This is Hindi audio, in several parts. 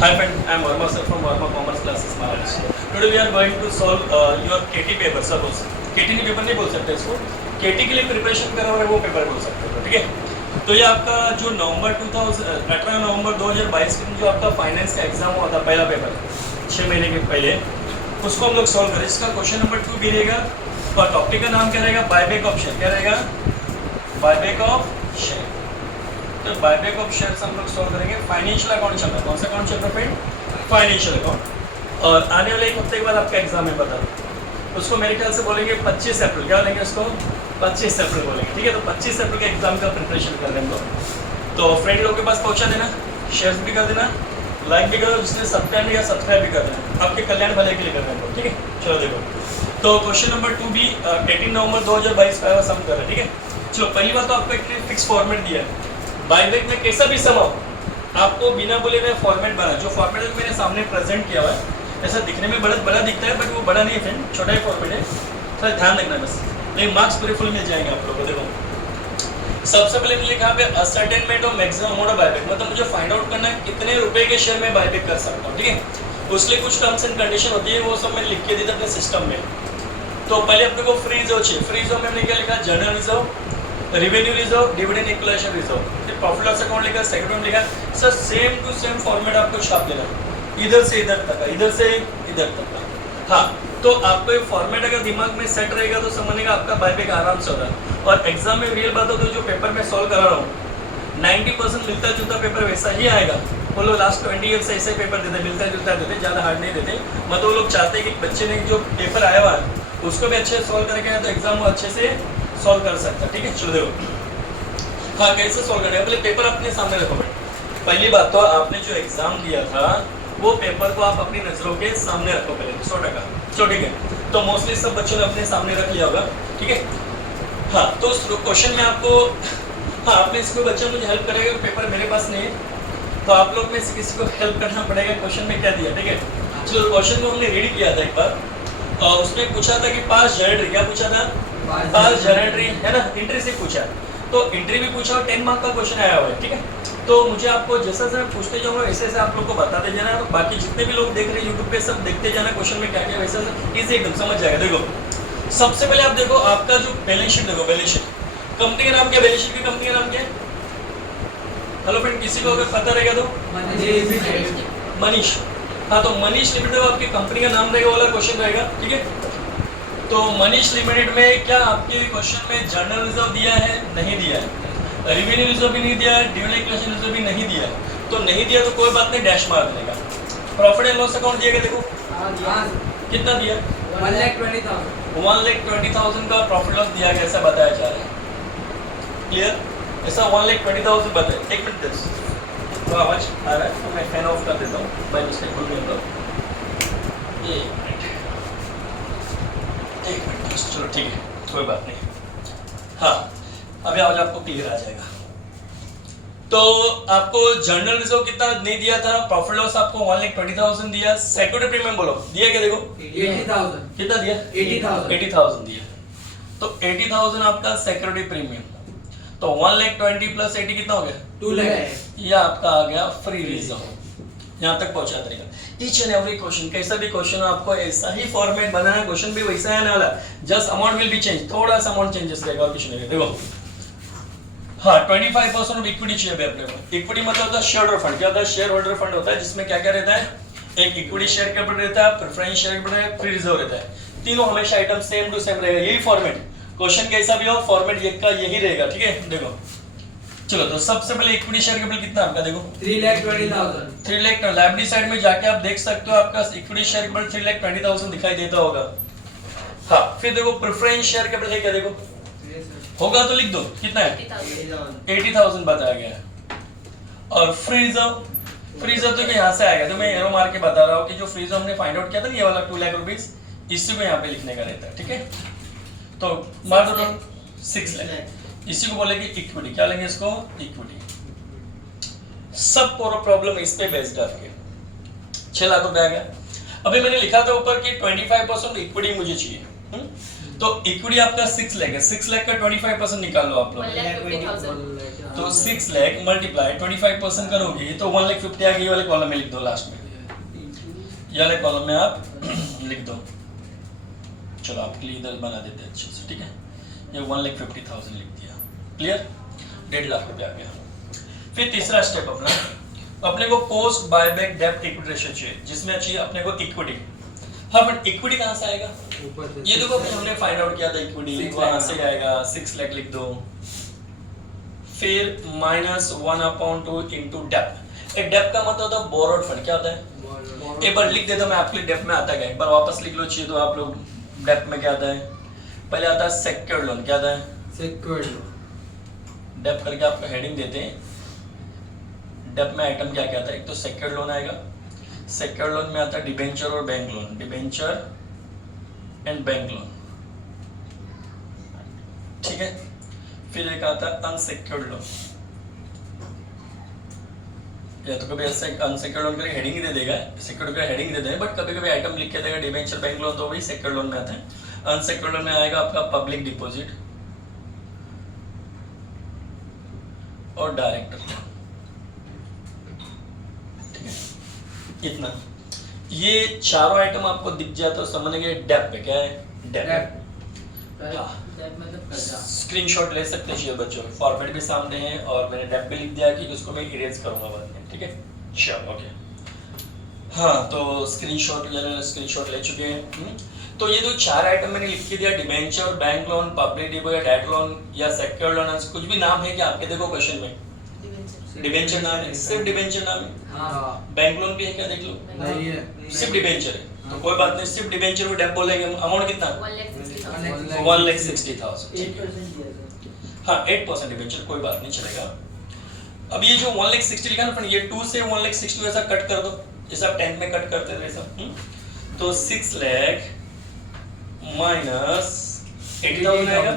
Hi friend, I am Varma sir from Varma Commerce Classes Maharashtra. Today we are going to solve your KT paper. Suppose KT के पेपर नहीं बोल सकते इसको, KT के लिए प्रिपरेशन कर रहे हो वो पेपर बोल सकते हो, ठीक है। तो ये आपका जो नवंबर 18 नवंबर 2022 में जो आपका फाइनेंस का एग्जाम हुआ था, पहला पेपर 6 महीने के पहले, उसको हम लोग सॉल्व करें। इसका क्वेश्चन नंबर 2 भी रहेगा और टॉपिक का नाम क्या रहेगा, बायबैक ऑफ शेयर। क्या रहेगा, बायबैक ऑफ शेयर। तो बायबैक ऑफ शेयर्स हम लोग सॉल्व करेंगे। फाइनेंशियल अकाउंट चल रहा है, कौन सा अकाउंट चल रहा है फ्रेंड, फाइनेंशियल अकाउंट। और आने वाले एक हफ्ते के बाद आपका एग्जाम है, बता दो। उसको मेरे ख्याल से बोलेंगे 25 अप्रैल, क्या बोलेंगे उसको, 25 अप्रैल बोलेंगे, ठीक है। तो 25 अप्रैल के एग्जाम का प्रिपरेशन कर रहे हैं हम लोग। तो फ्रेंड लोग के पास पहुंचा देना, शेयर भी कर देना, लाइक भी कर दो, जिसने सब्सक्राइब नहीं किया सब्सक्राइब भी कर देना, आपके कल्याण भले के लिए कर रहे हैं, ठीक है। चलो देखो, तो क्वेश्चन नंबर 2 भी 18 नवंबर 2022 का सम कर रहे हैं, ठीक है। चलो पहली बात तो आपको एक फिक्स फॉर्मेट दिया है, बायबैक में कैसा भी सम हो आपको बिना बोले हुए फॉर्मेट बना, जो फॉर्मेट मैंने सामने प्रेजेंट किया हुआ है। ऐसा दिखने में बड़ा दिखता है, बट वो बड़ा नहीं है फ्रेंड, छोटा ही फॉर्मेट है, थोड़ा ध्यान रखना बस, लेकिन मार्क्स पूरे फुल मिल जाएंगे आप लोगों को। देखो सबसे पहले मुझे लिखा पे ascertainment of maximum amount of buyback, मतलब मुझे फाइंड आउट करना है कितने रुपए के शेयर में बायबैक कर सकता हूँ, ठीक है। उसके लिए कुछ टर्म्स एंड कंडीशन होती है, वो सब मैंने लिख के दी थी अपने सिस्टम में। तो पहले अपने को फ्री रिजर्व चाहिए। फ्री रिजर्व में हमने क्या लिखा, general reserve, revenue reserve, dividend equalisation reserve, फिर प्रॉफिट लॉस अकाउंट लिखा, सेकंड में लिखा। Sir same to same format आपको छाप देना, इधर से इधर तक, इधर से इधर तक का। हाँ, तो आपको ये फॉर्मेट अगर दिमाग में सेट रहेगा तो समझनेगा आपका बायबैक आराम से होगा। और एग्जाम में रियल बात हो तो जो पेपर में सॉल्व करा रहा हूँ 90% मिलता जुलता पेपर वैसा ही आएगा। वो लोग लास्ट 20 ईयर से ऐसे पेपर देते, मिलता जुलता देते, ज़्यादा हार्ड नहीं देते। मतलब वो लोग चाहते हैं कि बच्चे ने जो पेपर आया हुआ है उसको भी अच्छे से सॉल्व करके आया तो एग्जाम वो अच्छे से सॉल्व कर सकता है, ठीक है। चलो देखो, हाँ कैसे सॉल्व करेंगे, पहले पेपर अपने सामने रखो। पहली बात तो आपने जो एग्जाम दिया था वो पेपर को आप अपनी नजरों के सामने रखो पहले, 100%। चलो ठीक है, तो मोस्टली सब बच्चों ने अपने सामने रख लिया होगा, ठीक है। हाँ, तो क्वेश्चन में आपको, हाँ आप में इसको बच्चा मुझे हेल्प करेगा, पेपर मेरे पास नहीं है तो आप लोग में से किसी को हेल्प करना पड़ेगा। क्वेश्चन में क्या दिया, ठीक है। चलो क्वेश्चन को हमने रीड किया था एक बार, और उसमें पूछा था कि पास जनरेटरी, क्या पूछा था, पास जनरेटरी है ना, एंट्री से पूछा, तो एंट्री भी पूछा और 10 मार्क का क्वेश्चन आया हुआ है, ठीक है। तो मुझे आपको जैसा जैसा पूछते जाऊंगा वैसे वैसे आप लोग को बताते जाना, बाकी जितने भी लोग देख रहे हैं यूट्यूब पे सब देखते जाना क्वेश्चन में क्या क्या, वैसे इजी एकदम समझ जाएगा। देखो सबसे पहले आप देखो आपका जो बैलेंस शीट, देखो बैलेंस शीट, कंपनी का नाम क्या, बैलेंस शीट की कंपनी का नाम क्या है। हेलो फ्रेंड, किसी को अगर पता रहेगा तो मनीष। हाँ, तो मनीष लिमिटेड आपकी कंपनी का नाम रहेगा वाला क्वेश्चन रहेगा, ठीक है। तो मनीष लिमिटेड में क्या आपके क्वेश्चन में जनरल रिजर्व दिया है, नहीं दिया है, रेवेन्यू रिजर्व भी नहीं दिया है, डिविडेंड इक्वलाइजेशन रिजर्व भी नहीं दिया है। तो नहीं दिया तो कोई बात नहीं, डैश मार देगा। प्रॉफिट एंड लॉस अकाउंट दिया गया, देखो कितना दिया, 1,20,000 का प्रॉफिट लॉस दिया गया, ऐसा बताया जा रहा है। क्लियर, ऐसा 1,20,000 बताया। एक मिनट तो आवाज आ रहा है तो मैं फैन ऑफ कर देता हूँ, बाय मिस्टेक भूल गया तो एक मिनट चलो ठीक है, कोई बात नहीं। हाँ, अभी आवाज आपको क्लियर आ जाएगा। तो आपको जनरल रिजर्व कितना नहीं दिया था, प्रॉफिट लॉस आपको 1,20,000 दिया, सिक्योरिटी प्रीमियम बोलो दिया क्या, देखो 80,000 कितना दिया, 80,000 दिया। तो 80,000 आपका सिक्योरिटी प्रीमियम, तो 1,20,000 प्लस 80 कितना हो गया, 2 लाख। ये आपका आ गया फ्री रिजर्व। यहाँ तक पहुंचा देगा। ईच एंड एवरी क्वेश्चन, कैसा भी क्वेश्चन आपको ऐसा ही फॉर्मेट बनाना है, क्वेश्चन भी वैसा आने वाला, just amount will be change, थोड़ा सा अमाउंट चेंजेस रहेगा और कुछ नहीं। देखो हाँ, 25% ऑफ इक्विटी चाहिए अपने को। इक्विटी मतलब होता है शेयर होल्डर फंड। क्या होता है, शेयर होल्डर फंड होता है जिसमें क्या क्या रहता है, एक इक्विटी शेयर कैपिटल रहता है, प्रेफरेंस शेयर कैपिटल रहता है, फ्री रिजर्व रहता है। तीनों हमेशा आइटम सेम टू सेम रहेगा, यही फॉर्मेट, क्वेश्चन कैसा भी हो फॉर्मेट एक का यही रहेगा, ठीक है। देखो चलो, तो सबसे पहले इक्विटी शेयर कैपिटल कितना आपका, देखो 3,20,000। 3 लाख। लायबिलिटी साइड में जाके आप देख सकते हो आपका इक्विटी शेयर कैपिटल 3,20,000 दिखाई देता होगा। हाँ, फिर देखो प्रेफरेंस शेयर कैपिटल है क्या, देखो होगा तो लिख दो कितना है, 80,000 बताया गया है। और फ्री रिजर्व तो यहाँ से आएगा, तो मैं एरो मार के बता रहा हूँ कि जो फ्री रिजर्व हमने फाइंड आउट किया था ये वाला 2 लाख रुपीस, इसी को यहाँ पे लिखने का रहता है, ठीक है। तो मार दो 6 लाख, इसी को बोलेंगे इक्विटी। क्या लेंगे इसको, इक्विटी। सब प्रॉब्लम इस पे बेस्ड है आपके। 6 लाख रुपए आ गया। अभी मैंने लिखा था ऊपर कि 25% इक्विटी मुझे चाहिए, तो इक्विटी आपका 6 लाख है, 6 लाख का 25% निकाल लो आप लोग। 1,50,000 तो 6 लाख मल्टीप्लाई 25% करोगे तो 1,50,000 आ गई। ये वाले कॉलम में लिख दो, लास्ट में ये वाले कॉलम में आप लिख दो। चलो आपके लिए इधर बना देते हैं अच्छे से, ठीक है। ये 1,50,000 लिख दिया, क्लियर। 1.5 लाख रुपया आ गया। फिर तीसरा स्टेप अपने को पोस्ट बायबैक डेब्ट इक्विटी रेशियो चाहिए, जिसमें चाहिए अपने को इक्विटी। हाँ बट इक्विटी कहाँ से आएगा? ये देखो अभी हमने फाइंड आउट किया था इक्विटी, वहां से आएगा 6 लाख लिख दो, फिर -1/2 इनटू डेब्ट। एक डेब्ट का मतलब होता है बोरोड फंड। क्या होता है? एक बार लिख देता मैं आपके लिए डेब्ट में आता है, एक बार वापस लिख लो चाहिए तो आप लोग। डेब्ट में क्या आता है? पहले आता है सेक्योर्ड लोन। क्या आता है? Secured loan. डेब्ट करके आपको हेडिंग देते हैं। डेब्ट में आइटम क्या क्या आता है? एक तो सेक्योर्ड लोन आएगा, सेक्योर्ड लोन में आता है डिबेंचर और bank loan, debenture and bank loan, ठीक है। फिर एक आता है अनसेक्योर्ड लोन, या तो कभी ऐसे अनसेक्योर्ड लोन करके हेडिंग ही दे देगा, सेक्योर्ड का हेडिंग दे देगा, बट कभी कभी आइटम लिख के देगा डिबेंचर बैंक लोन, तो वही सेक्योर्ड लोन में आता है। अनसेक्योर्ड लोन में आएगा आपका पब्लिक डिपॉजिट और डायरेक्टर, ठीक है। इतना ये चारों आइटम आपको दिख जाए तो समझेंगे डेब्ट पे क्या है? डेब्ट। हाँ, Debt मतलब कर्जा. स्क्रीनशॉट ले सकते हैं बच्चों, फॉर्मेट भी सामने है और मैंने डेब्ट भी लिख दिया कि उसको मैं इरेज करूंगा बाद में, ठीक है। चलो ओके, हाँ तो स्क्रीनशॉट ले चुके हैं। तो ये जो चार आइटम मैंने लिख के दिया, debenture, bank loan, public deposit, debt loan या सेक्योर्ड लोन, कुछ भी नाम है क्या आपके? देखो क्वेश्चन में डिबेंचर नाम है, सिर्फ डिबेंचर नाम है। हाँ. बैंक लोन भी है क्या? देख लो, नहीं है. सिर्फ डिबेंचर है तो कोई बात नहीं, सिर्फ डिबेंचर को डेब्ट बोलेंगे। अमाउंट कितना? 1,60,000 1,60,000। हाँ 8% डिबेंचर, कोई बात नहीं चलेगा। अब ये जो 1,60,000 लिखा ना, ये 2 से 1,60,000 ऐसा कट कर दो, जैसे आप 10 में कट करते थे ऐसा। तो 6 लाख माइनस 80,000 आएगा,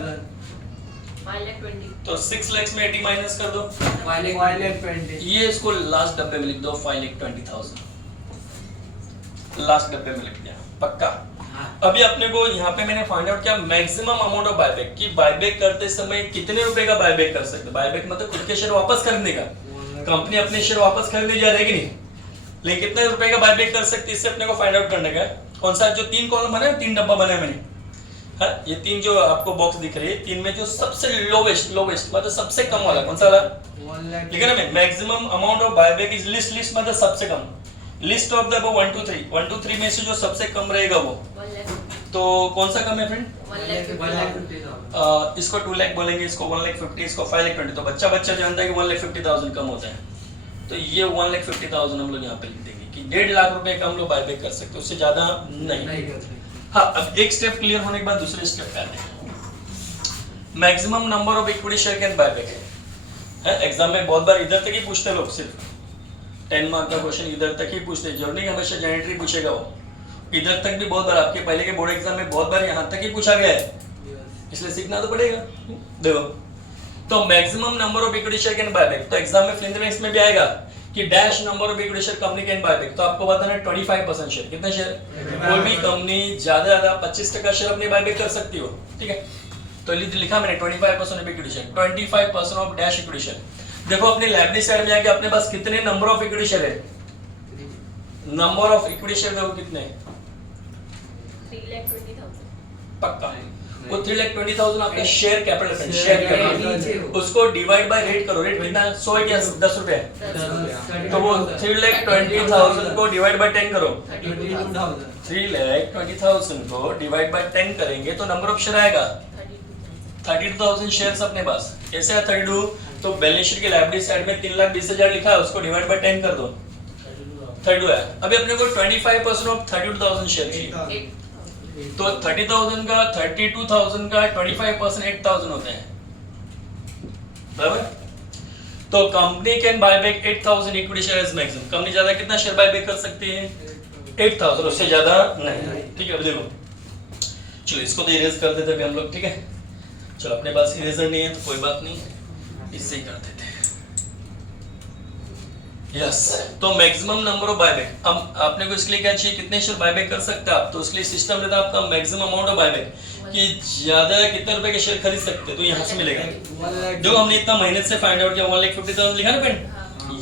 5,20,000 तो 6 लाख में 80 माइनस कर दो, 5,20,000. ये इसको लास्ट डब्बे में लिख दो, 5,20,000 लास्ट डब्बे में लिख दिया, पक्का। अभी अपने को यहाँ पे मैंने फाइंड आउट किया मैक्सिमम अमाउंट ऑफ बायबैक, कि बायबैक करते समय कितने रुपए का बायबैक कर सकते। बायबैक मतलब खुद के शेयर वापस खरीदने का, कंपनी अपने शेयर वापस खरीदने जा रही है कि नहीं, लेकिन कितने रुपए का बायबैक कर सकती है, इससे अपने को फाइंड आउट करने का। कौन सा? जो 3 कॉलम बना है, 3 डब्बा बना है मैंने, हाँ ये 3 जो आपको बॉक्स दिख रही है, 3 में जो सबसे लोवेस्ट मतलब सबसे कम वाला कौन सा वाला? 1 lakh. ठीक है ना, maximum amount of buyback is list मतलब सबसे कम, लिस्ट ऑफ द 1 2 3 1 2 3 में से जो सबसे कम रहेगा वो, 1,50,000 तो कौन सा कम है फ्रेंड? 1,50,000 इसको 2 लाख बोलेंगे, इसको 1,50,000, इसको 5,20,000। तो बच्चा जानता है कि 1,50,000 कम होता है, तो ये 1,50,000 हम लोग यहाँ पे लिख देंगे कि 1.5 लाख रुपए का हम लोग बायबैक कर सकते हैं, उससे ज्यादा नहीं। हाँ अब एक स्टेप क्लियर होने के बाद दूसरे स्टेप पे आते हैं। Maximum number of equity share can buyback है, एग्जाम में बहुत बार इधर तक ही पूछते हैं लोग, सिर्फ 10 मार्क का क्वेश्चन इधर तक ही पूछते हैं, जरूरी हमेशा जनरेटरी पूछेगा वो, इधर तक भी बहुत बार आपके पहले के बोर्ड एग्जाम में बहुत बार यहाँ तक ही पूछा गया है, इसलिए सीखना तो पड़ेगा। देखो तो maximum number of equity share can buyback, तो एग्जाम में फ्लिंट में भी आएगा कि dash number of equity share company can buyback, तो आपको बताना है 25% शेयर। कितने शेयर? कोई भी कंपनी ज्यादा 25% शेयर अपने बायबैक कर सकती हो, ठीक है। तो लिखा मैंने 25% of equity share, 25% of dash equity share. देखो अपने लायबिलिटी साइड में आके अपने पास कितने नंबर ऑफ इक्विटी शेयर है, नंबर ऑफ इक्विटी शेयर देखो कितने हैं, 3,20,000 पक्का वो 3,20,000 आपका शेयर कैपिटल है, शेयर कैपिटल, उसको डिवाइड बाय रेट करो, रेट कितना 100 है क्या 10 रुपए है, 10,000 तो वो 3,20,000 को डिवाइड बाय 10 करो, 32,000. 3,20,000 को डिवाइड बाय 10 करेंगे तो नंबर ऑफ शेयर आएगा 32,000 शेयर्स अपने पास। कैसे है 32? तो बैलेंस शीट के लायबिलिटी साइड में 3,20,000 लिखा है, उसको डिवाइड बाय 10 कर दो, 32 है। अभी अपने को 25% ऑफ 32,000 शेयर चाहिए, तो 30,000 का 32,000 का 25% 8,000 होते हैं, बराबर। तो company can buy back 8,000 equity share as maximum, company ज्यादा कितना शेयर बाय बैक कर सकती है? 8,000, उससे ज्यादा नहीं, ठीक है। अब देखो चलो इसको तो इरेज कर देते हम लोग, ठीक है। चलो अपने पास इरेजर नहीं है तो कोई बात नहीं, इससे ही कर देते हैं। यस तो मैक्सिमम नंबर ऑफ बायबैक अब आपने को इसके लिए क्या चाहिए कितने शेयर बायबैक कर सकते हैं आप तो इसलिए सिस्टम देता है आपका मैक्सिमम अमाउंट ऑफ बायबैक कि ज्यादा कितने रुपए के शेयर खरीद सकते हैं तो यहाँ से मिलेगा 1 लाख जो हमने इतना मेहनत से फाइंड आउट किया 1,50,000 लिखा ना फ्रेंड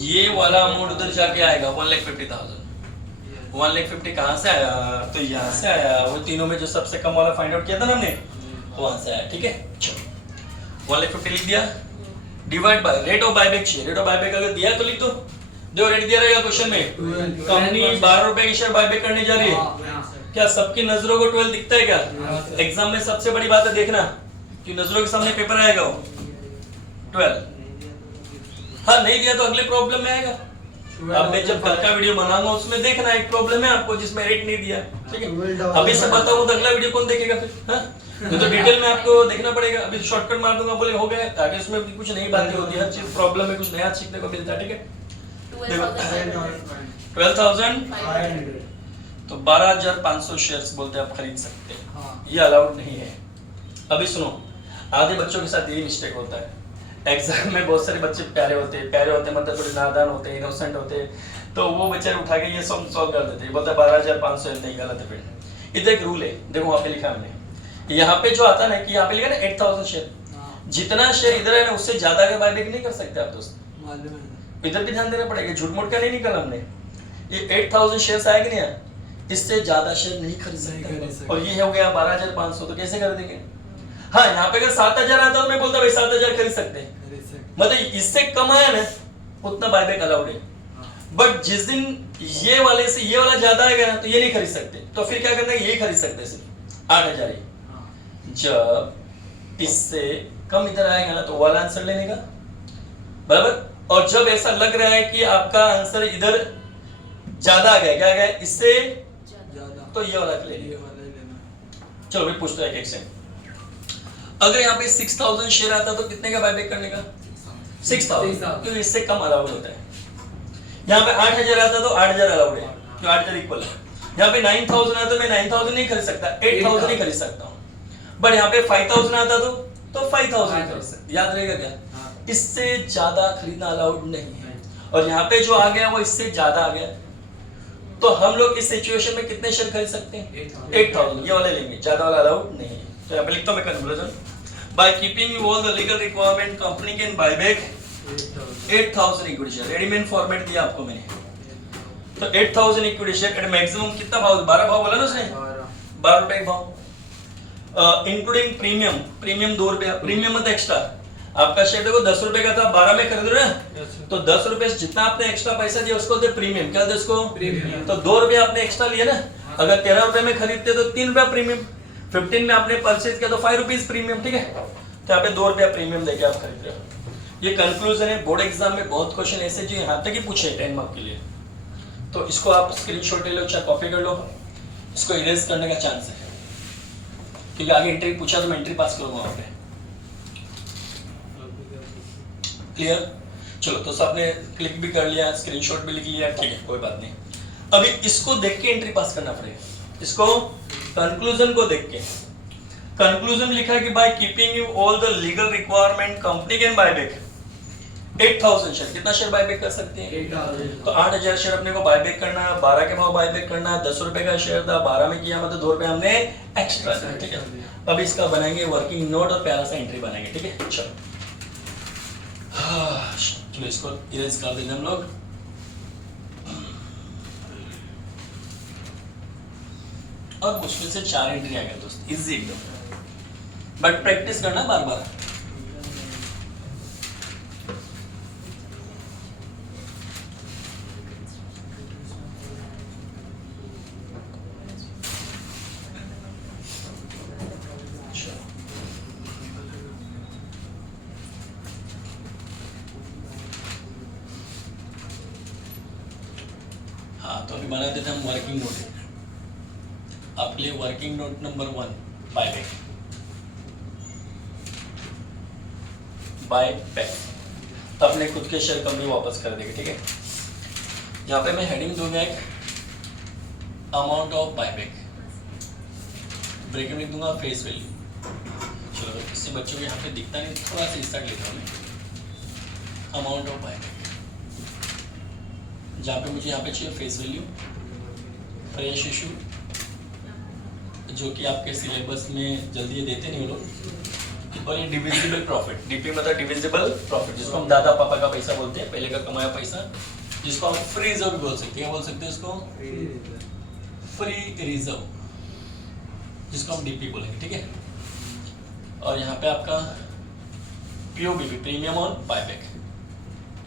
ये वाला अमाउंट उधर जाके आएगा 1,50,000 1,50,000 कहाँ से आया तो यहाँ से आया वो तीनों में जो सबसे कम वाला फाइंड आउट किया था ना हमने वहां से आया ठीक है चलो 1,50,000 लिख दिया divide by rate of buyback चाहिए रेट ऑफ बायबैक अगर दिया तो लिख दो जो रेट दिया रहेगा क्वेश्चन में कंपनी 12 रुपए की शेयर बायबैक करने जा रही है क्या सबकी नजरों को 12 दिखता है क्या एग्जाम में सबसे बड़ी बात है देखना कि नजरों के सामने पेपर आएगा वो 12 हाँ नहीं दिया तो अगले प्रॉब्लम में आएगा अब मैं जब कल का वीडियो बनाऊंगा उसमें देखना एक प्रॉब्लम है आपको जिसमें रेट नहीं दिया ठीक है अभी से बताऊं तो अगला वीडियो कौन देखेगा फिर हाँ तो डिटेल में आपको देखना पड़ेगा अभी शॉर्टकट मार दूंगा बोले हो गया आगे उसमें भी कुछ नई बातें होती है हर चीज प्रॉब्लम में कुछ नया सीखने को मिलता है ठीक है 12,500 तो 12,500 शेयर्स बोलते हैं आप खरीद सकते हैं हाँ। ये अलाउड नहीं है अभी सुनो आधे बच्चों के साथ यही मिस्टेक होता है एग्जाम में बहुत सारे बच्चे प्यारे होते हैं मतलब थोड़े नादान होते हैं इनोसेंट होते हैं तो वो बेचारे उठा के ये सॉल्व कर देते हैं बोलता है 12,500 नहीं गलत है फिर इधर एक रूल है देखो वहाँ पे लिखा हमने यहाँ पे जो आता है ना कि यहाँ पे लिखा ना 8,000 शेयर जितना शेयर इधर है ना उससे ज्यादा का बायबैक नहीं कर सकते आप दोस्त मालूम है इधर भी ध्यान देना पड़ेगा झूठ मूठ का नहीं निकाला हमने ये 8,000 शेयर्स आए कि नहीं आए? इससे ज्यादा शेयर नहीं खरीद सकते और ये हो गया 12,500 तो कैसे कर देंगे हाँ यहाँ पे अगर 7,000 आता तो मैं बोलता भाई 7,000 खरीद सकते हैं मतलब इससे कम आया ना उतना बायबैक अलाउड है बट जिस दिन ये वाले से ये वाला ज्यादा आएगा ना तो ये नहीं खरीद सकते तो फिर क्या करना है यही खरीद सकते हैं सिर्फ 8,000 ही जब इससे कम इधर आएगा ना तो वाला आंसर लेने का बराबर और जब ऐसा लग रहा है कि आपका आंसर इधर ज्यादा आ गया क्या आ गया इससे ज्यादा तो ये वाला ले ये लिया वाला ही लेना चलो मैं पूछता हूं एक से अगर यहाँ पे 6,000 शेयर आता तो कितने का बायबैक करने का 6,000 क्योंकि इससे कम अलाउड होता है यहाँ पे 8,000 आता तो 8,000 अलाउड है जो 8,000 इक्वल है यहाँ पे 9,000 आता तो मैं 9,000 नहीं खरीद सकता 8,000 ही खरीद सकता हूँ बट यहाँ पे 5,000 आता तो 5,000 खरीद सकता याद रहेगा क्या इससे ज्यादा खरीदना अलाउड नहीं है और यहाँ पे जो आ गया वो इससे ज्यादा आ गया तो हम लोग इस सिचुएशन में कितने शेयर खरीद सकते हैं 8,000 ये वाले लेंगे ज्यादा वाला अलाउड नहीं है तो यहाँ पे लिखता हूँ मैं conclusion by keeping all the legal requirement company can buy back 8,000 equity share readymade format दिया आपको मैंने तो 8,000 इक्विटी शेयर एट मैक्सिमम कितना भाव 12 भाव बोला ना उसने 12 रुपए भाव इंक्लूडिंग प्रीमियम 2 रुपया प्रीमियम मतलब एक्स्ट्रा आपका शेयर देखो 10 रुपए का था 12 में खरीद रहे हैं तो 10 रुपए जितना आपने एक्स्ट्रा पैसा दिया उसको दे प्रीमियम क्या दे उसको प्रीमियम तो 2 रुपए आपने एक्स्ट्रा लिया ना अगर 13 रुपए में खरीदते तो 3 रुपया प्रीमियम 15 में आपने परचेज किया तो 5 रुपीज प्रीमियम ठीक है तो यहाँ पे 2 रुपया प्रीमियम देके आप खरीद रहे हो ये कंक्लूजन है बोर्ड एग्जाम में बहुत क्वेश्चन ऐसे जो यहाँ तक ही पूछे 10 मार्क के लिए तो इसको आप स्क्रीनशॉट ले लो चाहे कॉपी कर लो इसको इरेज करने का चांस है क्योंकि आगे इंटरव्यू पूछा तो मैं एंट्री पास करूंगा वहाँ पे क्लियर चलो तो सबने क्लिक भी कर लिया स्क्रीनशॉट भी लिख लिया ठीक है कोई बात नहीं अभी इसको देख के एंट्री पास करना पड़ेगा इसको कंक्लूजन को देख के कंक्लूजन लिखा है कि by keeping you all the legal requirement company can buy back 8,000 share कितना शेयर बाय बैक कर सकते हैं 8,000 तो 8,000 शेयर अपने को बाय बैक करना है 12 के भाव बाय बैक करना है 10 रुपए का शेयर था 12 में किया मतलब 2 रुपए हमने एक्स्ट्रा ठीक है अब इसका बनाएंगे वर्किंग नोट और प्यारा सा एंट्री बनाएंगे ठीक है चलो चलो इसको इरेज कर देंगे हम लोग और मुश्किल से 4 एंट्री आ गया दोस्त इजी एकदम बट प्रैक्टिस करना बार बार हाँ तो अभी बना देते हैं हम वर्किंग नोट आपके लिए working note number 1 buy back अपने खुद के शेयर कंपनी वापस कर देंगे ठीक है यहाँ पे मैं हेडिंग दूंगा एक अमाउंट ऑफ बायबैक ब्रेक लिख दूंगा फेस वैल्यू चलो किसी बच्चों को यहाँ पे दिखता नहीं थोड़ा सा स्टार्ट लेता हूँ मैं अमाउंट ऑफ बायबैक जहाँ पे मुझे यहाँ पे चाहिए फेस वैल्यू, फ्रेश इशू, जो कि आपके सिलेबस में जल्दी ये देते नहीं वो लोग, और ये डिविजिबल प्रॉफिट, डीपी मतलब डिविजिबल प्रॉफिट, जिसको हम दादा पापा का पैसा बोलते हैं, पहले का कमाया पैसा, जिसको हम फ्री रिजर्व भी बोल सकते हैं। क्या बोल सकते हैं इसको? फ्री रिजर्व, जिसको हम डीपी बोलेंगे, ठीक है। और यहाँ पे आपका POBP, premium on buyback,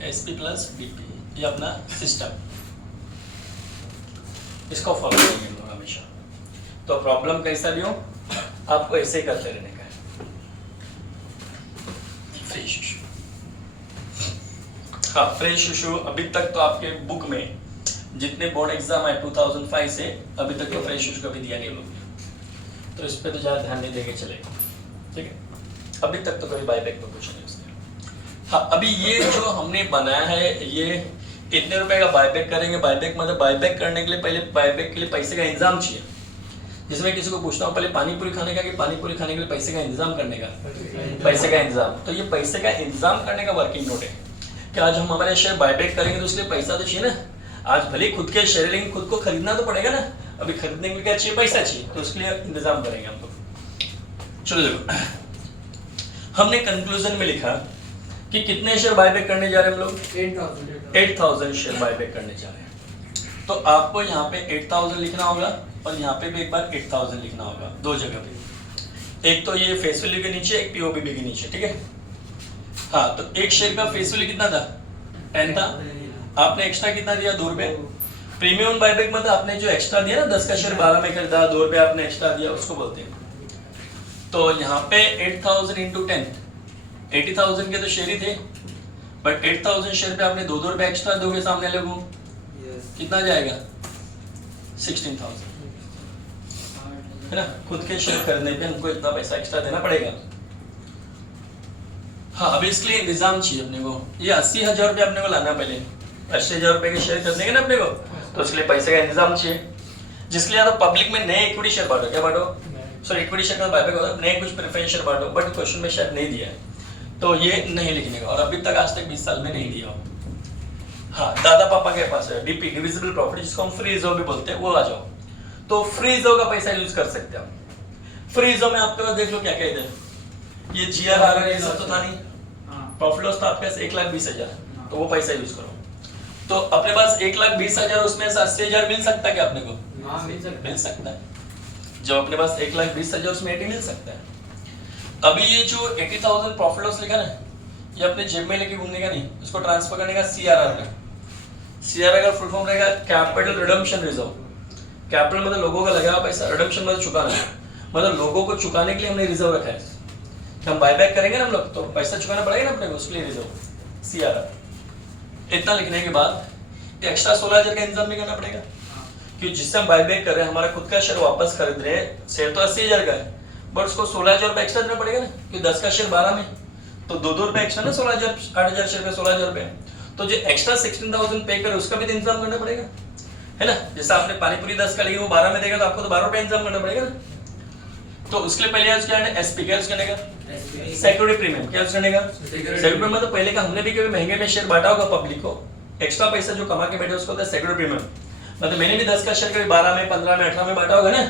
SP plus DP, ये अपना सिस्टम, इसको फॉलो करेंगे हम लोग हमेशा। तो प्रॉब्लम कैसा भी हो आपको ऐसे ही करते रहने का है। फ्रेश इशू, हाँ फ्रेश इशू, अभी तक तो आपके बुक में जितने बोर्ड एग्जाम है 2005 से अभी तक तो फ्रेश इशू कभी दिया नहीं लोग, तो इस पे तो ज़्यादा ध्यान नहीं देके चलेगा, ठीक है। अभी तक तो कभी बायबैक में कुछ नहीं उसने। हाँ, अभी ये जो हमने बनाया है, ये इतने रुपए का बायबैक करेंगे। बायबैक मतलब बायबैक करने के लिए पहले बायबैक के लिए पैसे का इंतजाम चाहिए। जिसमें किसी को पूछता हूँ पहले पानी पूरी खाने का कि पानी पूरी खाने के लिए पैसे का इंतजाम करने का, पैसे का इंतजाम, तो ये पैसे का इंतजाम करने का वर्किंग नोट है कि आज हम हमारे शेयर बायबैक करेंगे तो उसके लिए पैसा तो चाहिए ना। आज भले खुद के शेयर लेंगे, खुद को खरीदना तो पड़ेगा ना, अभी खरीदने के लिए क्या चाहिए? पैसा चाहिए, तो उसके लिए इंतजाम करेंगे हम लोग। चलो देखो, हमने कंक्लूजन में लिखा कि कितने शेयर बायबैक करने जा रहे हैं हम लोग? 8000 शेयर बायबैक करने जा रहे हैं। तो आपको यहाँ पे 8000 लिखना होगा और यहाँ पे भी एक बार 8000 लिखना होगा, दो जगह पे। एक तो ये फेस वैल्यू के नीचे, एक पीओबीबी के नीचे, ठीक है। हाँ, तो एक शेयर का फेस वैल्यू कितना था? 10 था। आपने एक्स्ट्रा कितना दिया? 2 रुपए। प्रीमियम बायबैक मतलब आपने जो एक्स्ट्रा दिया ना, 10 का शेयर 12 में खरीदा, 2 रुपए आपने एक्स्ट्रा दिया, उसको बोलते हैं। तो यहाँ पे 8000 इंटू 10, 80,000 के तो शेयर ही थे, बट 8000 शेयर पे आपने 2-2 रुपए एक्स्ट्रा दोगे सामने वाले को, कितना जाएगा? 16,000, है ना। खुद के शेयर खरीदने पे हमको इतना पैसा एक्स्ट्रा देना पड़ेगा। हाँ, अभी इसके लिए इंतजाम चाहिए अपने को। ये 80,000 रुपये अपने को लाना, पहले 80,000 रुपये के शेयर खरीदने के ना अपने को, तो उसके लिए पैसे का इंतजाम चाहिए। जिसके लिए या तो पब्लिक में नए इक्विटी शेयर बांटो, क्या बांटो? सॉरी, इक्विटी शेयर का बायबैक होता है, नए कुछ प्रेफरेंस शेयर बांटो, बट क्वेश्चन में शायद नहीं दिया है, तो ये नहीं लिखने का, और अभी तक आज तक 20 साल में नहीं दिया। हाँ, दादा पापा के पास है डीपी, डिविजिबल प्रॉपर्टी, जिसको हम फ्री रिजर्व भी बोलते हैं, वो आ जाओ। तो फ्री रिजर्व का पैसा यूज कर सकते हैं आप। फ्री रिजर्व में आपके पास देख लो क्या क्या इधर, ये जीआर ये सब तो था नहीं, प्रॉफिट लॉस था आपके पास 1,20,000, तो वो पैसा यूज करो। तो अपने पास 1,20,000, उसमें से 80,000 मिल सकता है क्या अपने को? मिल सकता है। जब अपने पास 1,20,000, उसमें 80 मिल सकता है। अभी ये जो 80,000 प्रॉफिट लॉस लिखा ना, ये अपने जेब में लेके घूमने का नहीं, उसको ट्रांसफर करने का सीआरआर में। सीआरआर का फुल फॉर्म रहेगा कैपिटल रिडम्पशन रिजर्व। कैपिटल मतलब लोगों का लगा हुआ पैसा, रिडम्पशन मतलब चुकाना, मतलब लोगों को चुकाने के लिए हमने रिजर्व रखा है। हम बायबैक करेंगे ना हम लोग, तो पैसा चुकाना पड़ेगा ना अपने को, उसके लिए रिजर्व सीआरआर। इतना लिखने के बाद एक्स्ट्रा 16,000 का इंतजाम भी करना पड़ेगा, क्योंकि जिससे हम बायबैक कर रहे हैं, हमारा खुद का शेयर वापस खरीद रहे हैं। शेयर तो 80,000 का है, बट उसको 16,000 रुपये एक्स्ट्रा देना पड़ेगा ना, क्योंकि 10 का शेयर 12 में, तो 2-2 रुपये एक्स्ट्रा ना, 16,000, 8,000 शेयर पे 16,000 रुपये, तो जो एक्स्ट्रा 16,000 पे करे उसका भी तो इंतजाम करना पड़ेगा, है ना। जैसे आपने पानीपुरी 10 का, लेकिन वो 12 में देगा, तो आपको तो 12 रुपये इंतजाम करना पड़ेगा ना। तो उसके लिए पहले क्या है? एसपी, क्या यूज करने का? सिक्योरिटी प्रीमियम, क्या यूज करने का? Security premium. तो पहले का हमने भी कभी महंगे में शेयर बांटा होगा पब्लिक को, एक्स्ट्रा पैसा जो कमा के बैठे उसको होता है सिक्योरिटी प्रीमियम। मतलब मैंने भी 10 का शेयर कभी 12 में, 15 में, 18 में बांटा होगा ना,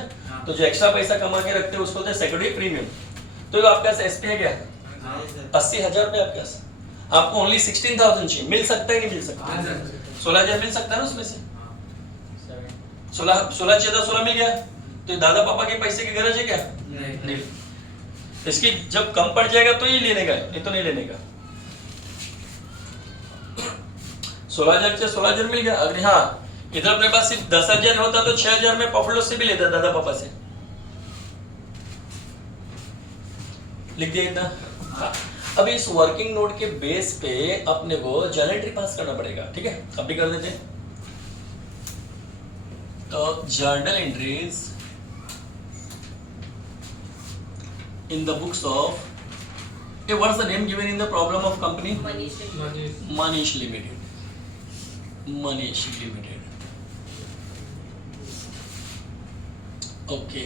तो जो एक्स्ट्रा पैसा कमा के रखते हैं उसको होता है सिक्योरिटी प्रीमियम। तो आपके पास एसपी है क्या? 80,000 रुपये आपके पास, आपको ओनली 16,000 चाहिए, मिल सकता है नहीं मिल सकता? 16,000 मिल सकता है ना उसमें से। 16 चाहिए था, 16 मिल गया, तो दादा पापा के पैसे की गरज है क्या? नहीं। इसकी जब कम पड़ जाएगा तो ही लेने का, नहीं तो नहीं लेने का। 16,000 से 16,000 मिल गया। अगर हाँ इधर अपने पास सिर्फ 10,000 होता तो 6,000 में प्रॉफिट लॉस से भी लेता दादा पापा से, लिख दिया इतना। हाँ, अब इस वर्किंग नोट के बेस पे अपने को जर्नल एंट्री पास करना पड़ेगा, ठीक है। अब भी कर देते हैं। तो journal entries in the books of, hey, what's the name given in the problem of company? Manish Limited. Manish Limited. Okay.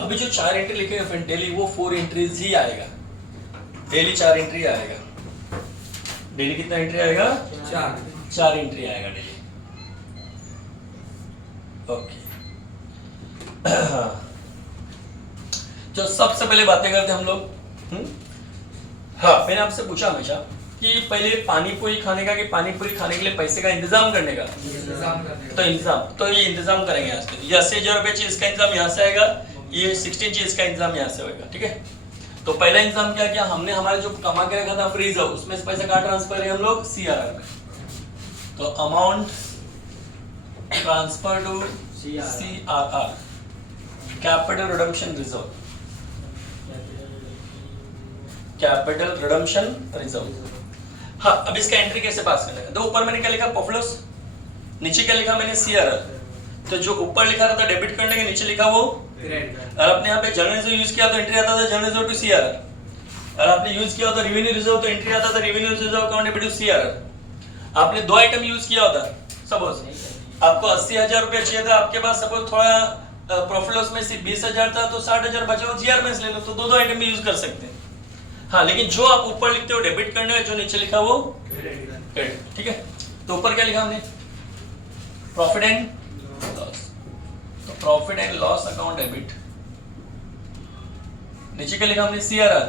अभी जो 4 एंट्री लिखेगा फ्रेंड डेली, वो 4 एंट्रीज ही आएगा, डेली 4 एंट्री आएगा। डेली कितना एंट्री आएगा? 4 एंट्री आएगा डेली। ओके जो सबसे पहले बातें करते हम लोग, हाँ मैंने आपसे पूछा हमेशा कि पहले पानी पूरी खाने का कि पानी पूरी खाने के लिए पैसे का इंतजाम करने का, तो ये इंतजाम करेंगे आज के। ये 80,000 रुपये चीज का इंतजाम यहाँ से आएगा, ये 16 चीज का इंतजाम यहाँ से होगा, ठीक है। तो पहला इंतजाम क्या किया हमने, हमारे जो कमा के रखा था फ्रीज उसमें से पैसा कहाँ ट्रांसफर करेंगे हम लोग? CRR में। तो amount transfer to CRR, capital redemption reserve, capital redemption reserve. हाँ अब इसका एंट्री कैसे पास करना है? तो ऊपर मैंने क्या लिखा? प्रॉफिट, नीचे क्या लिखा मैंने? CRR। तो जो ऊपर लिखा था डेबिट करने के, नीचे लिखा वो क्रेडिट। और आपने यहाँ पे जनरल रिजर्व यूज किया तो एंट्री आता था जनरल रिजर्व टू CRR, और आपने यूज किया होता रेवेन्यू रिजर्व तो एंट्री आता था revenue reserve account debit to CRR। आपने 2 आइटम यूज किया होता, सपोज आपको 80,000 रुपए चाहिए था, आपके पास सपोज थोड़ा प्रॉफिट लॉस में से 20,000 था तो 60,000 बचे वो GR में से ले लो, तो 2 आइटम भी यूज कर सकते हैं। हाँ लेकिन जो आप ऊपर लिखते हो डेबिट करने है, जो नीचे लिखा वो क्रेडिट, ठीक है। तो ऊपर क्या लिखा हमने? प्रॉफिट एंड लॉस, तो profit and loss account debit. नीचे क्या लिखा हमने? CRR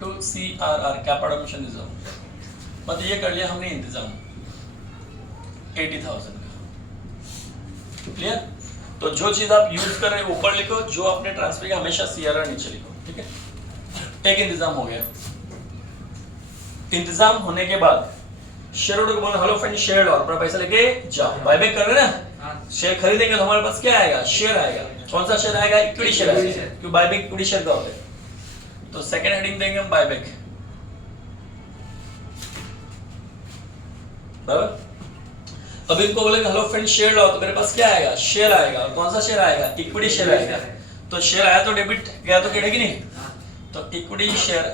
to CRR, capital redemption reserve. मतलब ये कर लिया हमने इंतजाम 80,000 का, क्लियर। तो जो चीज आप यूज कर रहे हो ऊपर लिखो, जो आपने ट्रांसफर किया हमेशा CRR नीचे लिखो, ठीक है। एक इंतजाम हो गया। इंतजाम होने के बाद शेयर होल्डर को बोलना हेलो फ्रेंड शेयर लो, अपना पैसा लेके जाओ। बायबैक कर रहे हैं ना, शेयर खरीदेंगे तो हमारे पास क्या आएगा? शेयर आएगा। कौन सा शेयर आएगा? इक्विटी शेयर आएगा, क्योंकि बायबैक इक्विटी शेयर का होता है। तो सेकंड हेडिंग देंगे हम बायबैक, बराबर। अब इनको बोलेंगे हेलो फ्रेंड शेयर लो, तो मेरे पास क्या आएगा? शेयर आएगा। और कौन सा शेयर आएगा? इक्विटी शेयर आएगा। तो शेयर आया तो डेबिट, गया तो क्रेडिट, नहीं? तो इक्विटी शेयर,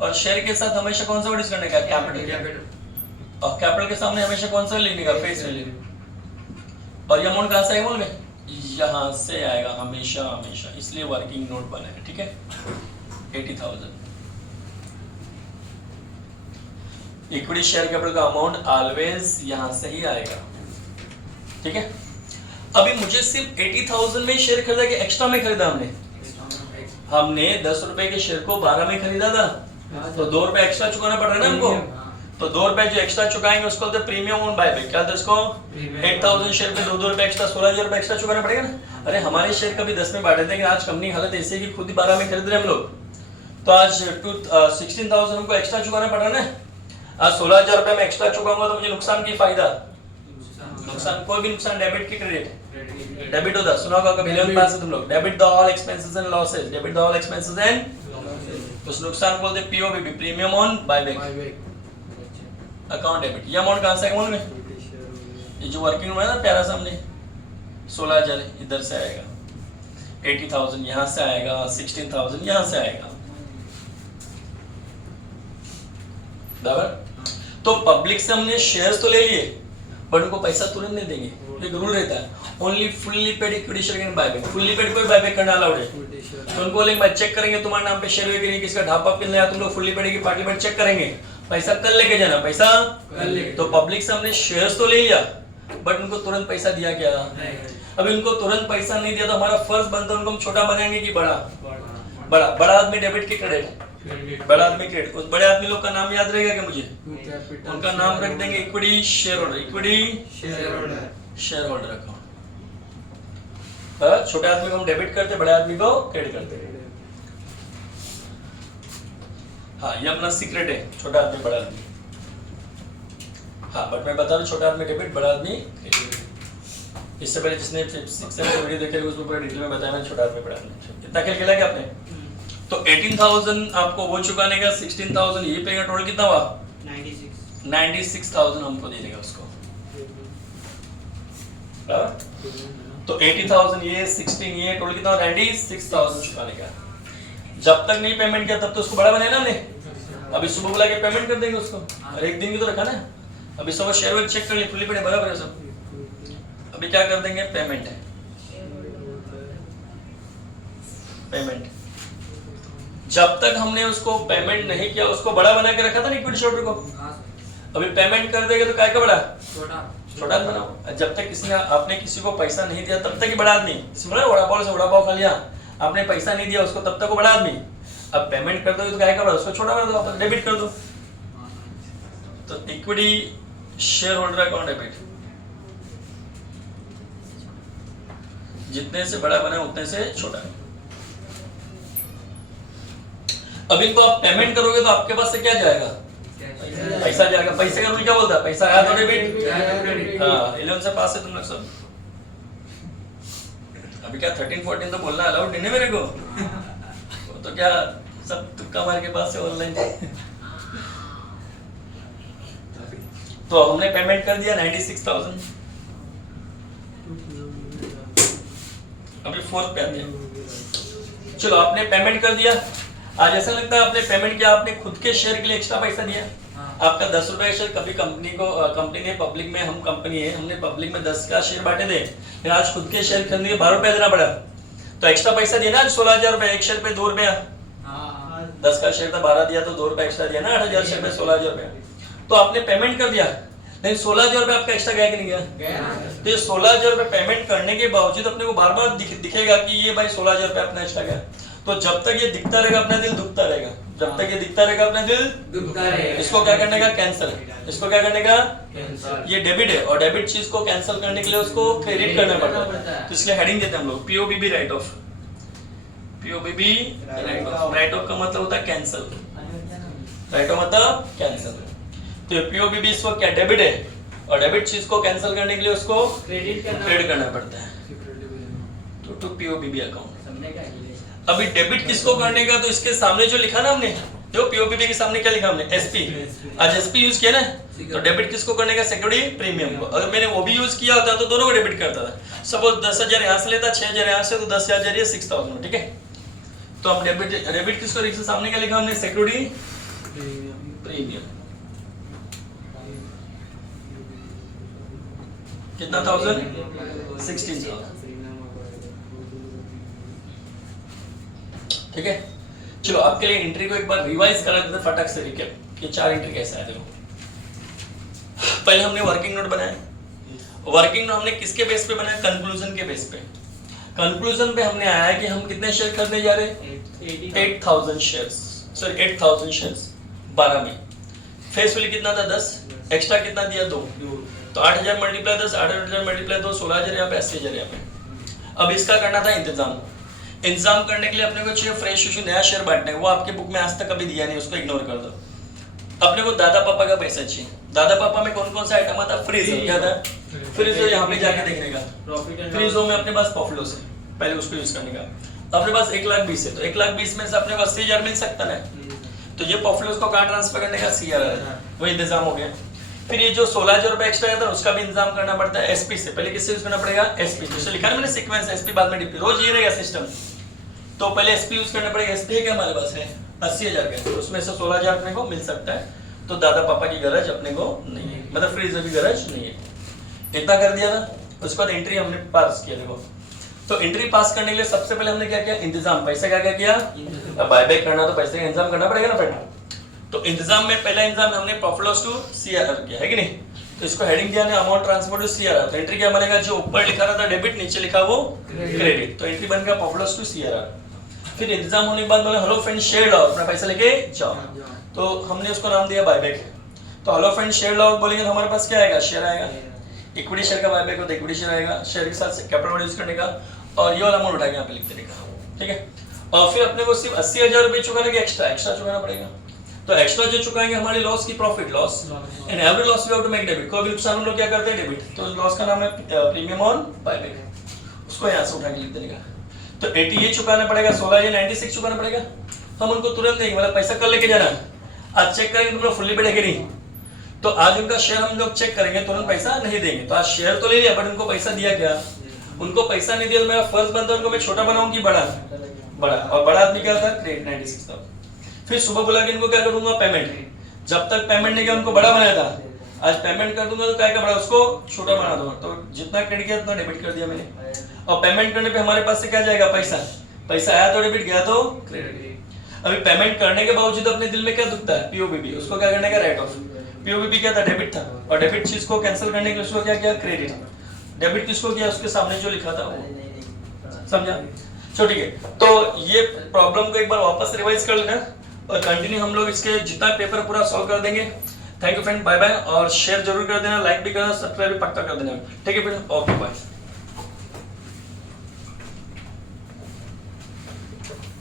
और शेयर के साथ हमेशा कौन सा वर्ड यूज करने का? कैपिटल। और कैपिटल के सामने हमेशा कौन सा लिखने का? Face value. और ये अमाउंट कहां से आएगा? बोल में यहां से आएगा हमेशा हमेशा, इसलिए वर्किंग नोट बनेगा, ठीक है। 80,000 इक्विटी शेयर कैपिटल का अमाउंट ऑलवेज यहां से ही आएगा, ठीक है। अभी मुझे सिर्फ 80,000 में शेयर खरीदा कि एक्स्ट्रा में खरीदा? हमने 10 रुपए के शेयर को 12 में खरीदा था, तो 2 रुपए एक्स्ट्रा चुकाना पड़ रहा है ना हमको। तो 2 रुपए जो एक्स्ट्रा चुकाएंगे उसको बोलते हैं प्रीमियम ऑन बायबैक। क्या था उसको? 8,000 शेयर पे 2 रुपए एक्स्ट्रा, 16,000 रुपए एक्स्ट्रा चुकाना पड़ेगा ना। अरे हमारे शेयर कभी 10 में बांटे थे, आज कंपनी हालत ऐसी है कि खुद ही 12 में खरीद रहे हम लोग, तो आज 16,000 हमको एक्स्ट्रा चुकाना पड़ रहा है ना। आज 16,000 रुपए में एक्स्ट्रा चुकाऊंगा तो मुझे नुकसान की फायदा? नुकसान, कोई भी नुकसान डेबिट की क्रेडिट? डेबिट होता, सुना होगा कभी लोन पास है तुम लोग, debit the all expenses and losses, debit the all expenses and उस नुकसान बोलते हैं POBB, premium on buyback account debit. ये अमाउंट कहां से आएगा बोल में? ये जो वर्किंग हुआ है ना प्यारा सामने 16,000 इधर से आएगा, 80,000 यहां से आएगा, 16,000 यहां से आएगा, बराबर। तो पब्लिक से हमने शेयर्स तो ले लिए बट उनको पैसा तुरंत नहीं देंगे, एक रूल रहता है only fully paid equity share can buyback. Fully paid कोई बायबैक करना अलाउड है, तो उनको बोलेंगे भाई चेक करेंगे तुम्हारे नाम पे शेयर हुए किसका ढापा किन लिया, तुम लोग फुल्ली पेड की पार्टी में चेक करेंगे, पैसा कल लेके जाना, पैसा कल लेके। तो पब्लिक से हमने शेयर्स तो ले लिया बट उनको तुरंत पैसा दिया क्या? अभी उनको तुरंत पैसा नहीं दिया तो हमारा फर्ज बनता है उनको हम छोटा बनाएंगे कि बड़ा? बड़ा। बड़ा आदमी डेबिट की क्रेडिट, बड़ा आदमी क्रेडिट। उस बड़े आदमी लोग का नाम याद रहेगा क्या मुझे? उनका नाम रख देंगे equity share holder, equity share holder account. छोटे आदमी को हम डेबिट करते, बड़े आदमी को क्रेडिट करते। हाँ ये अपना सीक्रेट है, छोटा आदमी बड़ा आदमी। हाँ बट मैं बता रहा छोटा आदमी डेबिट, बड़ा आदमी क्रेडिट। इससे पहले जिसने 6-7 वीडियो देखे उसमें पूरा डिटेल में बताया मैंने छोटा आदमी बड़ा आदमी। कितना खेल खेला क्या आपने? तो 18,000 आपको वो चुकाने का, 16,000 ये पे का, टोटल कितना हुआ? 96,000 हमको दे देगा उसको, तो 80,000 ये 16 ये टोटल कितना? 96,000 चुकाने का। जब तक नहीं पेमेंट किया तब तो उसको बड़ा बनाया ना हमने। अभी सुबह बुला के पेमेंट कर देंगे उसको, और एक दिन की तो रखा ना। अभी सुबह शेयर वेल चेक कर लिए, फुल्ली पेड बराबर है सब। अभी क्या कर देंगे? पेमेंट है, पेमेंट जब तक हमने उसको पेमेंट नहीं किया, उसको बड़ा बना के रखा था ना इक्विटी शेयर होल्डर को, हाँ सर। अभी पेमेंट कर देगा तो काय का बड़ा, छोटा। छोटा बनाओ। जब तक किसी ने आपने किसी को पैसा नहीं दिया तब तक ही बड़ा आदमी, सुना वड़ा पाव से वड़ा पाव खा लिया, आपने पैसा नहीं दिया उसको तब तक वो बड़ा आदमी। अब पेमेंट कर दो तो काय का बड़ा, उसको छोटा कर दो, वापस डेबिट कर दो। तो equity share holder account debit, जितने से बड़ा बना उतने से छोटा। अब इनको आप पेमेंट करोगे तो आपके पास से क्या जाएगा, पैसा जाएगा। पैसे का रूल क्या बोलता है, पैसा आया तो डेबिट। हाँ 11 से पास है तुम लोग सब। अभी क्या 13 14 तो बोलना अलाउड नहीं है मेरे को, वो तो क्या सब तुक्का मार के पास है ऑनलाइन। तो हमने पेमेंट कर दिया 96,000। अभी फोर्थ पे आते हैं। चलो आपने पेमेंट कर दिया। आज ऐसा लगता है आपने पेमेंट किया, आपने खुद के शेयर के लिए एक्स्ट्रा पैसा दिया। आपका 10 रुपए शेयर कभी कंपनी को, कंपनी ने पब्लिक में, हम कंपनी है, हमने पब्लिक में 10 का शेयर बांटे थे, फिर आज खुद के शेयर खरीदने के 12 रुपए देना पड़ा, तो एक्स्ट्रा पैसा दिया ना आज 16,000 रुपए। एक शेयर पे 2 रुपया, 10 का शेयर था 12 दिया तो 2 रुपए एक्स्ट्रा दिया ना, 8,000 शेयर पे 16,000 रुपया। तो आपने पेमेंट कर दिया, लेकिन 16,000 रुपए आपका एक्स्ट्रा गया कि नहीं गया? तो ये 16,000 रुपए पेमेंट करने के बावजूद अपने को बार बार दिखेगा कि ये भाई 16,000 रुपए अपना एक्स्ट्रा गया। तो जब तक ये दिखता रहेगा अपना दिल दुखता रहेगा, जब तक ये दिखता रहेगा अपना दिल दुखता रहेगा। इसको क्या करने का, कैंसिल। इसको क्या करने का, कैंसिल। ये डेबिट है और डेबिट चीज को कैंसिल करने के लिए उसको क्रेडिट करना पड़ता है। तो इसलिए हेडिंग देते हैं हम लोग POBB write off. POBB write off, write off का मतलब होता है कैंसिल, राइट ऑफ मतलब कैंसिल। तो पीओबीबी इसको क्या डेबिट है और डेबिट चीज को कैंसिल करने के लिए उसको क्रेडिट करना पड़ता है। तो टू पीओबीबी अकाउंट। अभी डेबिट किसको करने का, तो इसके सामने जो लिखा ना हमने, जो पीओबीबी के सामने क्या लिखा हमने, एसपी। आज एसपी यूज किया ना, तो डेबिट किसको करने का, सिक्योरिटी प्रीमियम को। अगर मैंने वो भी यूज किया होता तो दोनों को डेबिट करता था। सपोज 10,000 यहाँ से लेता, 6,000 यहाँ से, तो 10,000 जा रही है 6,000, ठीक है। तो हम डेबिट किसको लिखा, सामने क्या लिखा हमने, सिक्योरिटी प्रीमियम। कितना 1000, 16,000, ठीक है। चलो आपके लिए एंट्री को एक बार रिवाइज करा देते फटाक से रिकैप कि 4 एंट्री कैसे आए। देखो पहले हमने वर्किंग नोट बनाया। वर्किंग नोट हमने किसके बेस पे बनाया, कंक्लूजन के बेस पे। कंक्लूजन पे हमने आया कि हम कितने शेयर खरीदने जा रहे हैं, 8,000 शेयर्स, सॉरी 8,000 शेयर्स 12 में। फेस वैल्यू कितना था 10, एक्स्ट्रा कितना दिया 2, तो 8,000 मल्टीप्लाई 10, 8,000 मल्टीप्लाई 2, 16,000 यहाँ पे, 80,000 यहाँ पे। अब इसका करना था इंतजाम। इंतजाम करने के लिए अपने को चाहिए फ्रेश इशू, नया शेयर बांटना है। वो आपके बुक में आज तक कभी दिया नहीं, उसको इग्नोर कर दो। अपने को दादा पापा का पैसा चाहिए। दादा पापा में कौन कौन सा आइटम आता है, फ्रीज क्या था, फ्रीज यहाँ पे जाके देखने का। फ्रीजो में अपने पास पॉपुलर है, पहले उसको यूज करने का। अपने पास 1,20,000 है, तो 1,20,000 में से अपने को 80,000 मिल सकता है, तो ये पॉपुलर को कहाँ ट्रांसफर करने का, CRR, वो इंतजाम हो गया। फिर ये जो 16,000 रुपए एक्स्ट्रा आता है उसका भी इंतजाम करना पड़ता है एसपी से। पहले किससे यूज करना पड़ेगा, एसपी। जैसे लिखा ना मैंने सीक्वेंस, एसपी बाद में डीपी, रोज ये रहेगा सिस्टम। तो पहले एसपी यूज करना पड़ेगा। एसपी क्या हमारे पास है 80,000 का, तो उसमें से 16,000 अपने को मिल सकता है। तो दादा पापा की गरज अपने को नहीं है, मतलब फ्रीजर की गरज नहीं है। इतना कर दिया ना, उसके बाद एंट्री हमने पास किया। देखो तो एंट्री पास करने के लिए सबसे पहले हमने क्या किया, इंतजाम। पैसे का क्या किया, अब बायबैक करना तो पैसे का इंतजाम करना पड़ेगा ना फ्रेंड। तो इंतजाम में पहला इंतजाम हमने प्रॉफिट लॉस टू CRR किया है कि नहीं। तो इसको हेडिंग दिया ने अमाउंट ट्रांसफर टू CRR। तो एंट्री क्या बनेगा, जो ऊपर लिखा रहा था डेबिट, नीचे लिखा वो क्रेडिट। तो एंट्री बन गया प्रॉफिट लॉस टू CRR। फिर इंतजाम होने के बाद बोले हेलो फ्रेंड शेयर लाओ, अपना पैसा लेके जाओ। तो हमने उसको नाम दिया बायबैक। तो हेलो फ्रेंड शेयर लाओ बोलेंगे तो हमारे पास क्या आएगा, शेयर आएगा। इक्विटी शेयर का बायबैक हो तो इक्विटी शेयर आएगा, शेयर के साथ कैपिटल यूज करने का, और ये वाला अमाउंट उठा के यहाँ पे लिख देगा, ठीक है। और फिर अपने को सिर्फ 80,000 रुपए चुकाने के एक्स्ट्रा चुकाना पड़ेगा। तो एक्स्ट्रा जो चुकाएंगे हमारी लॉस की profit loss, and every loss we have to make debit. कोई भी नुकसान हम लोग क्या करते हैं, डेबिट। तो लॉस का नाम है प्रीमियम ऑन बायबैक, उसको यहाँ से उठा के लिख देगा। तो 80 ये चुकाना पड़ेगा, 16 ये 96 चुकाना पड़ेगा। हम उनको तुरंत देंगे, मतलब पैसा कल लेके जाना। आज चेक करेंगे तो फुल्ली बैठेगा नहीं, तो आज उनका शेयर हम लोग चेक करेंगे, तुरंत पैसा नहीं देंगे। तो आज शेयर तो ले लिया बट उनको पैसा दिया क्या, उनको पैसा नहीं दिया। तो मेरा फर्स्ट बनता है उनको मैं छोटा बनाऊं कि बड़ा, और बड़ा आदमी क्या था, क्रेडिट 96 था। फिर सुबह बोला कि इनको क्या करूंगा, पेमेंट। जब तक पेमेंट नहीं किया उनको बड़ा बनाया था, आज पेमेंट कर दूंगा तो क्या का बड़ा, उसको छोटा बना दूंगा। तो जितना क्रेडिट किया उतना डेबिट कर दिया मैंने। और पेमेंट करने पे हमारे पास से क्या जाएगा, पैसा। पैसा आया तो डेबिट, गया तो क्रेडिट। अभी पेमेंट करने के बावजूद अपने दिल में क्या दुखता है, पीओबीबी, उसको क्या करने का, राइट ऑफ। पीओबीबी क्या था, डेबिट था, और डेबिट चीज को कैंसिल करने के लिए उसको क्या किया, क्रेडिट। डेबिट किसको किया, उसके सामने जो लिखा था वो, समझा। चलो ठीक है, तो ये प्रॉब्लम को एक बार वापस रिवाइज कर लेना और कंटिन्यू हम लोग इसके जितना पेपर पूरा सॉल्व कर देंगे। Thank you friend, bye bye, और शेयर जरूर कर देना, लाइक भी करना, सब्सक्राइब भी पक्का कर देना, ठीक है फ्रेंड, ओके बाय।